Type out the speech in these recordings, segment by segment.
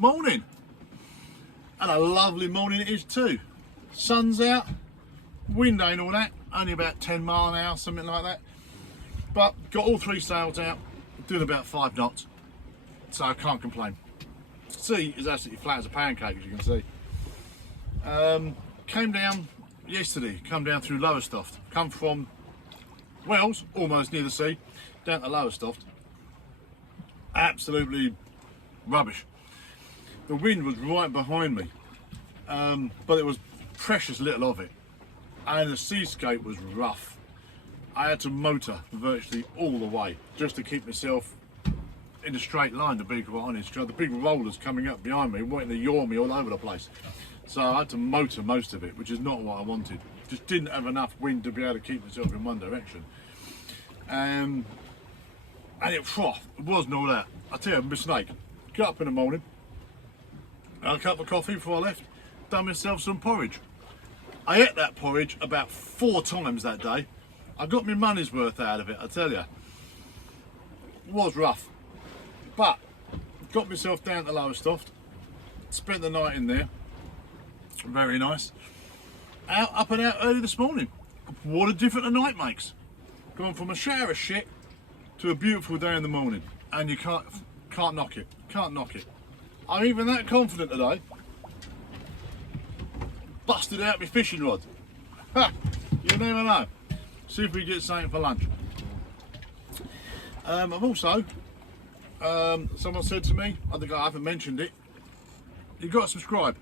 morning. And a lovely morning it is too. Sun's out, wind ain't all that, only about 10 mile an hour, something like that. But got all three sails out, doing about 5 knots, so I can't complain. Sea is absolutely flat as a pancake, as you can see. Came down yesterday, come down through Lowestoft, come from Wells, almost near the sea, down to Lowestoft. Absolutely rubbish. The wind was right behind me, but it was precious little of it, and the seascape was rough. I had to motor virtually all the way just to keep myself in a straight line, to be quite honest. The big rollers coming up behind me wanting to yaw me all over the place, so I had to motor most of it, which is not what I wanted. Just didn't have enough wind to be able to keep myself in one direction. And it wasn't all that. I tell you, a mistake. Got up in the morning, had a cup of coffee before I left, done myself some porridge. I ate that porridge about 4 times that day. I got my money's worth out of it, I tell you. It was rough, but got myself down to Lowestoft, spent the night in there, very nice. Up and out early this morning. What a difference a night makes. Gone from a shower of shit to a beautiful day in the morning, and you can't knock it, can't knock it. I'm even that confident today. Busted out my fishing rod. Ha! You never know. See if we get something for lunch. I've also, someone said to me, I think I haven't mentioned it, you've got to subscribe.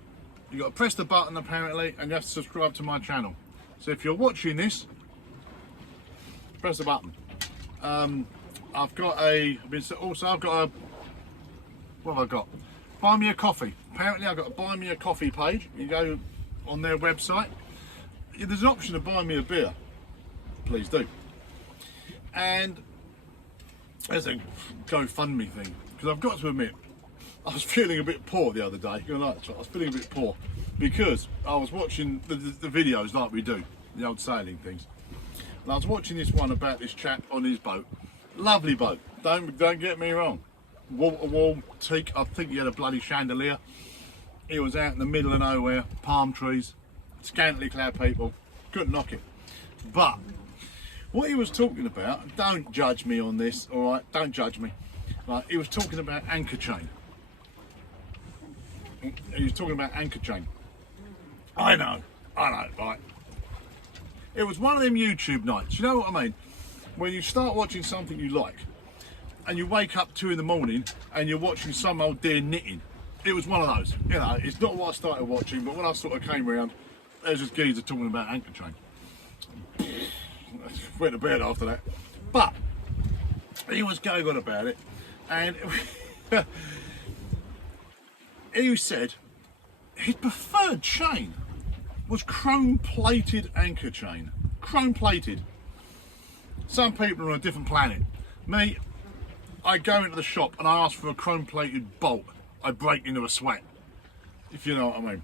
You've got to press the button apparently, and you have to subscribe to my channel. So if you're watching this, press the button. I've got what have I got? Buy me a coffee. Apparently I've got a buy me a coffee page. You go on their website. There's an option to buy me a beer. Please do. And there's a GoFundMe thing, because I've got to admit, I was feeling a bit poor the other day. I was feeling a bit poor because I was watching the videos like we do, the old sailing things. And I was watching this one about this chap on his boat. Lovely boat. Don't get me wrong. Wall to wall teak. I think he had a bloody chandelier. He was out in the middle of nowhere, palm trees, scantily clad people. Couldn't knock it. But what he was talking about, don't judge me on this, all right? Don't judge me. Right, he was talking about anchor chain. He was talking about anchor chain. I know, right. It was one of them YouTube nights, you know what I mean? When you start watching something you like, and you wake up 2 in the morning, and you're watching some old dear knitting. It was one of those, you know, it's not what I started watching, but when I sort of came around, there's this geezer talking about anchor chain. Went to bed after that. But, he was going on about it, and he said his preferred chain was chrome-plated anchor chain. Chrome-plated. Some people are on a different planet. Me, I go into the shop and I ask for a chrome-plated bolt. I break into a sweat, if you know what I mean.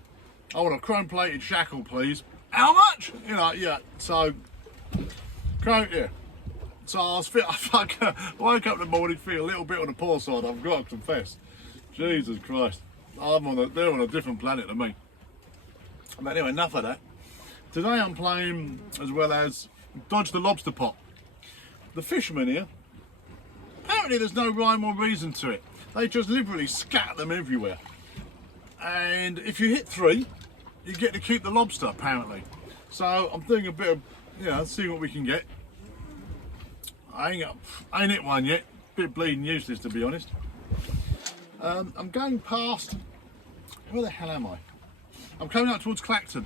I want a chrome-plated shackle, please. How much? You know, yeah. So, chrome, yeah. So I woke up in the morning feeling a little bit on the poor side, I've got to confess. Jesus Christ. They're on a different planet than me. But anyway, enough of that. Today I'm playing as well as Dodge the Lobster Pot. The fishermen here, apparently there's no rhyme or reason to it. They just literally scatter them everywhere. And if you hit 3, you get to keep the lobster, apparently. So I'm doing a bit of, you know, seeing what we can get. I ain't hit one yet. Bit bleeding useless, to be honest. I'm going past, where the hell am I? I'm coming up towards Clacton.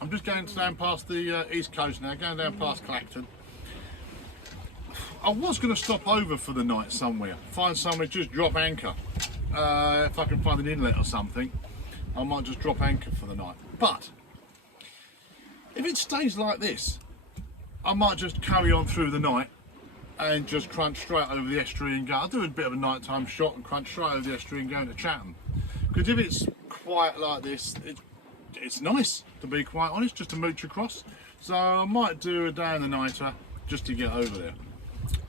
I'm just going down past the east coast now, going down past Clacton. I was going to stop over for the night somewhere, find somewhere, just drop anchor. If I can find an inlet or something, I might just drop anchor for the night. But if it stays like this, I might just carry on through the night and just crunch straight over the estuary and go. I'll do a bit of a nighttime shot and crunch straight over the estuary and go into Chatham. Because if it's quiet like this, it's nice, to be quite honest, just to mooch across. So I might do a day and a nighter just to get over there.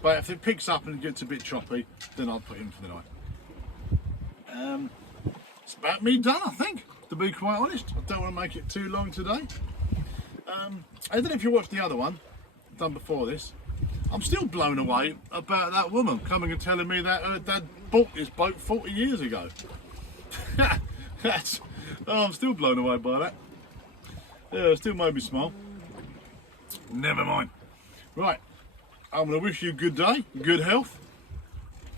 But if it picks up and gets a bit choppy, then I'll put in for the night. it's about me done, I think, to be quite honest. I don't want to make it too long today. I don't know if you watched the other one, done before this. I'm still blown away about that woman coming and telling me that her dad bought this boat 40 years ago. I'm still blown away by that. Yeah, it still made me smile. Never mind. Right, I'm going to wish you a good day, good health,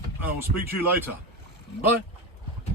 and I will speak to you later. Bye.